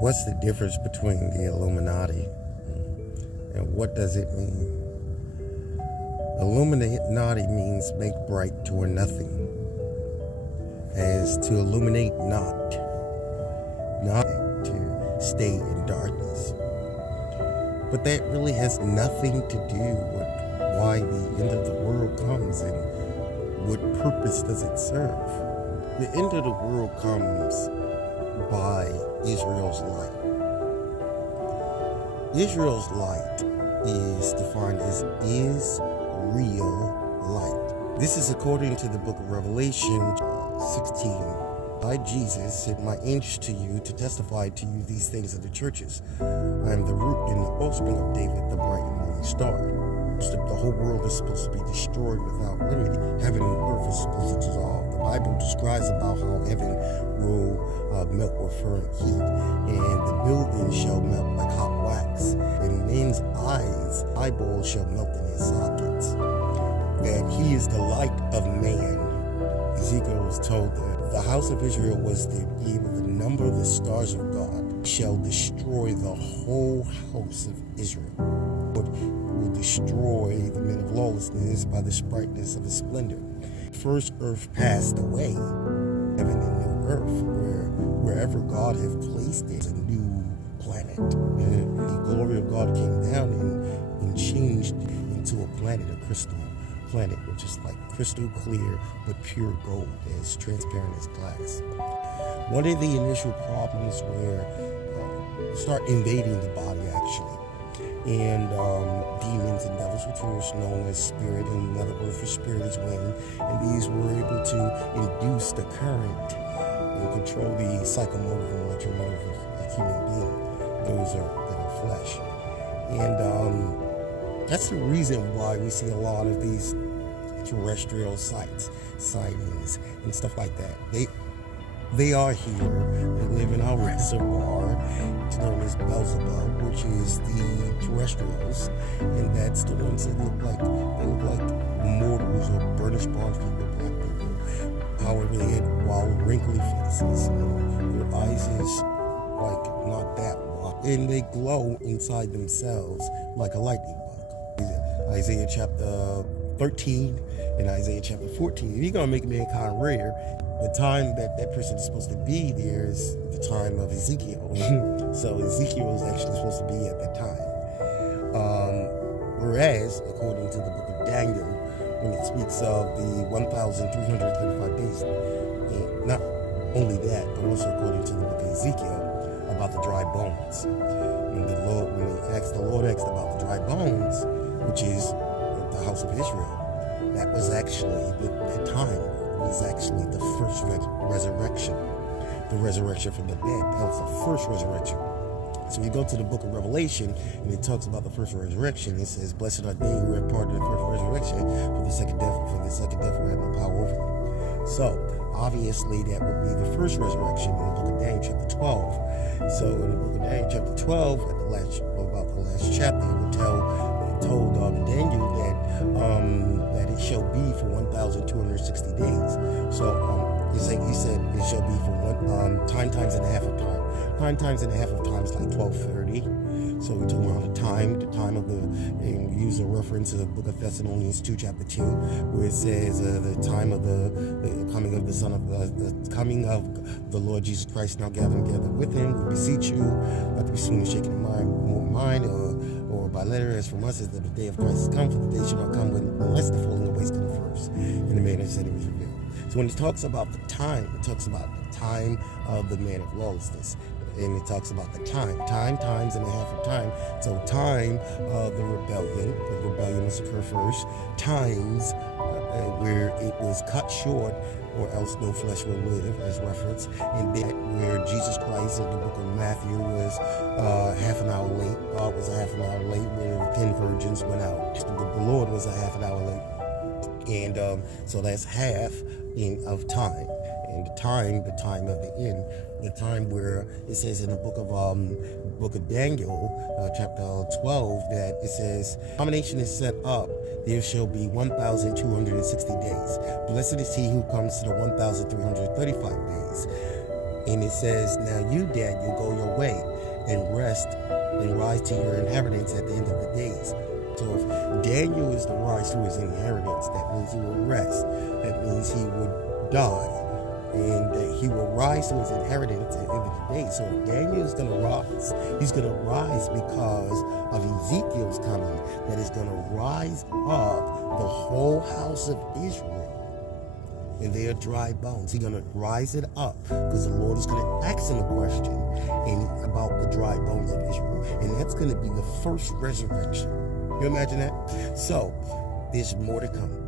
What's the difference between the Illuminati and what does it mean? Illuminati means make bright to a nothing, as to illuminate not to stay in darkness. But that really has nothing to do with why the end of the world comes and what purpose does it serve. The end of the world comes by Israel's light. Israel's light is defined as is real light. This is according to the book of Revelation 16. I, Jesus, sent my angel to you to testify to you these things of the churches. I am the root and the offspring of David, the bright and morning star. The whole world is supposed to be destroyed without remedy. Heaven and earth is supposed to dissolve. The Bible describes about how heaven will melt with fervent heat, and the buildings shall melt like hot wax, and men's eyeballs shall melt in their sockets. That he is the light of man. Ezekiel was told that the house of Israel was to be able to number the stars of God, shall destroy the whole house of Israel. Will destroy the men of lawlessness by the brightness of his splendor. First earth passed away, heaven and new earth, wherever God had placed it, a new planet. The glory of God came down and changed into a planet, a crystal planet, which is like crystal clear but pure gold, as transparent as glass. One of the initial problems where start invading the body actually, and demons and devils, which were known as spirit, and another word for spirit is wind, and these were able to induce the current and control the psychomotive and electromotive of a human being. Those that are flesh, and that's the reason why we see a lot of these terrestrial sightings and stuff like that. They are here. They live in our reservoir. It's known as Beelzebub, which is the terrestrials, and that's the ones that look like mortals or burnished bronze people, black people. However, they had wild, wrinkly faces. Their eyes is like not that wide, and they glow inside themselves like a lightning bug. Isaiah chapter 13 and Isaiah chapter 14. If you're gonna make mankind rare, the time that person is supposed to be there is the time of Ezekiel. So Ezekiel is actually supposed to be at that time. Whereas, according to the book of Daniel, when it speaks of the 1,335 days, not only that, but also according to the book of Ezekiel, about the dry bones. When the Lord asked about the dry bones, which is the house of Israel, that was actually that time. Was actually the first resurrection, the resurrection from the dead. That was the first resurrection. So you go to the book of Revelation, and it talks about the first resurrection. It says, "Blessed are they who are part of the first resurrection, for the second death will have no power over them." So obviously that would be the first resurrection in the book of Daniel, chapter 12. So in the book of Daniel, chapter 12, about the last chapter, it told Daniel that it shall be for 1,260 days. So he said it shall be for one times and a half of time. Times and a half of time is like 12:30. So we're talking about the time of and we use a reference to the book of Thessalonians 2, chapter 2, where it says the time of the coming of the coming of the Lord Jesus Christ. Now gather together with him. We beseech you, not to be soon shaken in mind or by letter as from us, is that the day of Christ is come, for the day shall not come unless the falling away is come first, and the man has said it was revealed. So when it talks about the time, it talks about the time of the man of lawlessness. And it talks about the times and a half of time. So time of the rebellion must occur first. Times where it was cut short, or else no flesh will live, as reference. And then where Jesus Christ in the book of Matthew was half an hour late. God was a half an hour late, where 10 virgins went out. The Lord was a half an hour late. And so that's half of time. And the time of the end, the time where it says in the book of Daniel, chapter 12, that it says, "Abomination is set up, there shall be 1,260 days. Blessed is he who comes to the 1,335 days. And it says, now you, Daniel, go your way and rest and rise to your inheritance at the end of the days. So if Daniel is to rise to his inheritance, that means he will rest. That means he would die. And that he will rise to his inheritance at the end of the day. So if Daniel is going to rise, he's going to rise because of Ezekiel's coming, that is going to rise up the whole house of Israel. And they are dry bones. He's going to rise it up because the Lord is going to ask him a question about the dry bones of Israel. And that's going to be the first resurrection. You imagine that? So there's more to come.